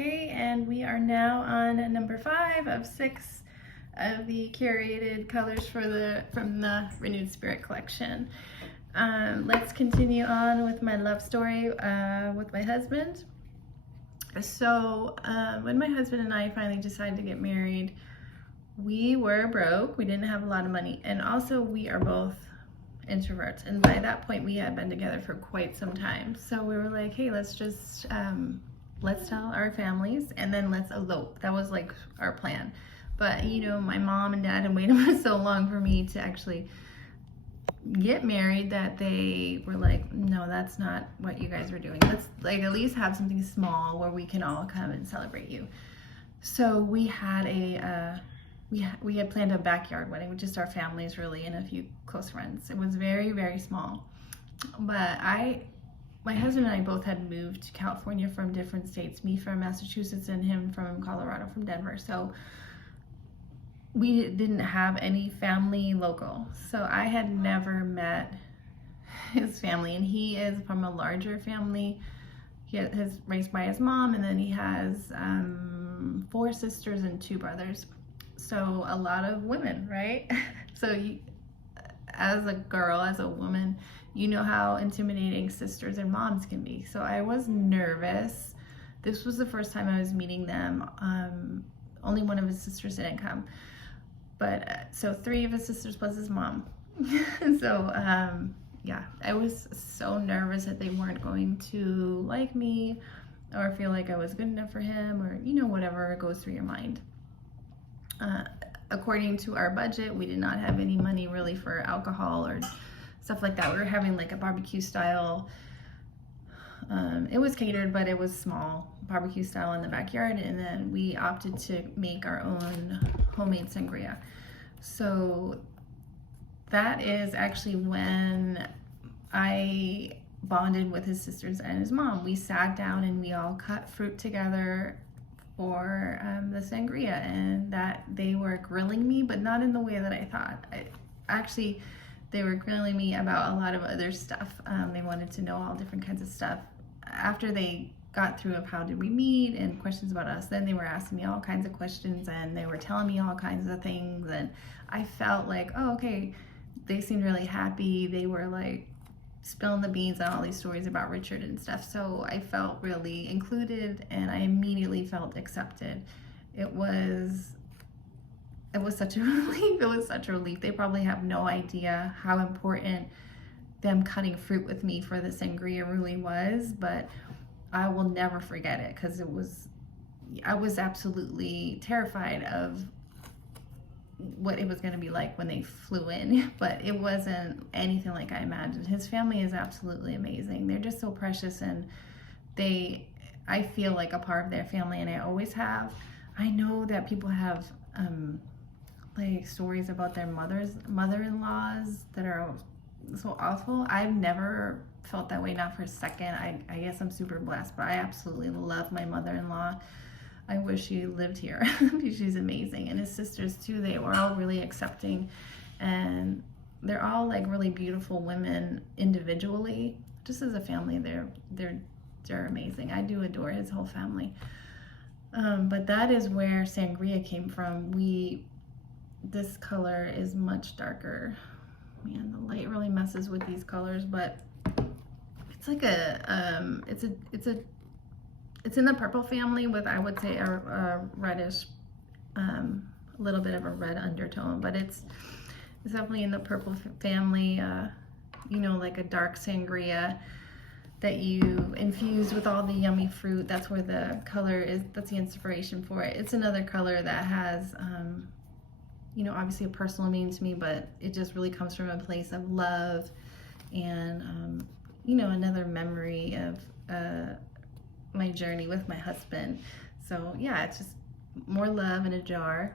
Okay, and we are now on number 5 of 6 of the curated colors from the Renewed Spirit collection. Let's continue on with my love story with my husband. So when my husband and I finally decided to get married, we were broke. We didn't have a lot of money, and also we are both introverts, and by that point we had been together for quite some time. So we were like, hey, let's just let's tell our families and then let's elope. That was like our plan. But you know, my mom and dad had waited so long for me to actually get married that they were like, no, that's not what you guys were doing. Let's like at least have something small where we can all come and celebrate you. So we had a we had planned a backyard wedding with just our families really and a few close friends. It was very, very small. But my husband and I both had moved to California from different states, me from Massachusetts and him from Colorado, from Denver. So we didn't have any family local. So I had never met his family, and he is from a larger family. He is raised by his mom, and then he has 4 sisters and 2 brothers. So a lot of women, right? So as a girl, as a woman, you know how intimidating sisters and moms can be. So I was nervous. This was the first time I was meeting them. Only one of his sisters didn't come. But so 3 of his sisters plus his mom. So yeah, I was so nervous that they weren't going to like me or feel like I was good enough for him, or you know, whatever goes through your mind. According to our budget, we did not have any money really for alcohol or stuff like that. We were having like a barbecue style, it was catered, but it was small, barbecue style in the backyard, and then we opted to make our own homemade sangria. So that is actually when I bonded with his sisters and his mom. We sat down and we all cut fruit together for the sangria, and that they were grilling me, but not in the way that I thought. Actually, they were grilling me about a lot of other stuff. They wanted to know all different kinds of stuff. After they got through of how did we meet and questions about us, then they were asking me all kinds of questions, and they were telling me all kinds of things, and I felt like, oh, okay, they seemed really happy. They were like spilling the beans on all these stories about Richard and stuff. So I felt really included, and I immediately felt accepted. It was such a relief. It was such a relief. They probably have no idea how important them cutting fruit with me for the sangria really was, but I will never forget it, because I was absolutely terrified of what it was going to be like when they flew in, but it wasn't anything like I imagined. His family is absolutely amazing. They're just so precious, and I feel like a part of their family, and I always have. I know that people have like stories about their mother-in-laws that are so awful. I've never felt that way, not for a second. I guess I'm super blessed, but I absolutely love my mother-in-law. I wish she lived here. She's amazing. And his sisters too, they were all really accepting, and they're all like really beautiful women individually. Just as a family, they're amazing. I do adore his whole family. But that is where sangria came from. This color is much darker. Man, the light really messes with these colors, but it's like it's in the purple family with, I would say, a reddish, a little bit of a red undertone, but it's definitely in the purple family. You know, like a dark sangria that you infuse with all the yummy fruit. That's where the color is. That's the inspiration for it. It's another color that has, you know, obviously a personal meaning to me, but it just really comes from a place of love and, you know, another memory of my journey with my husband. So yeah, it's just more love in a jar.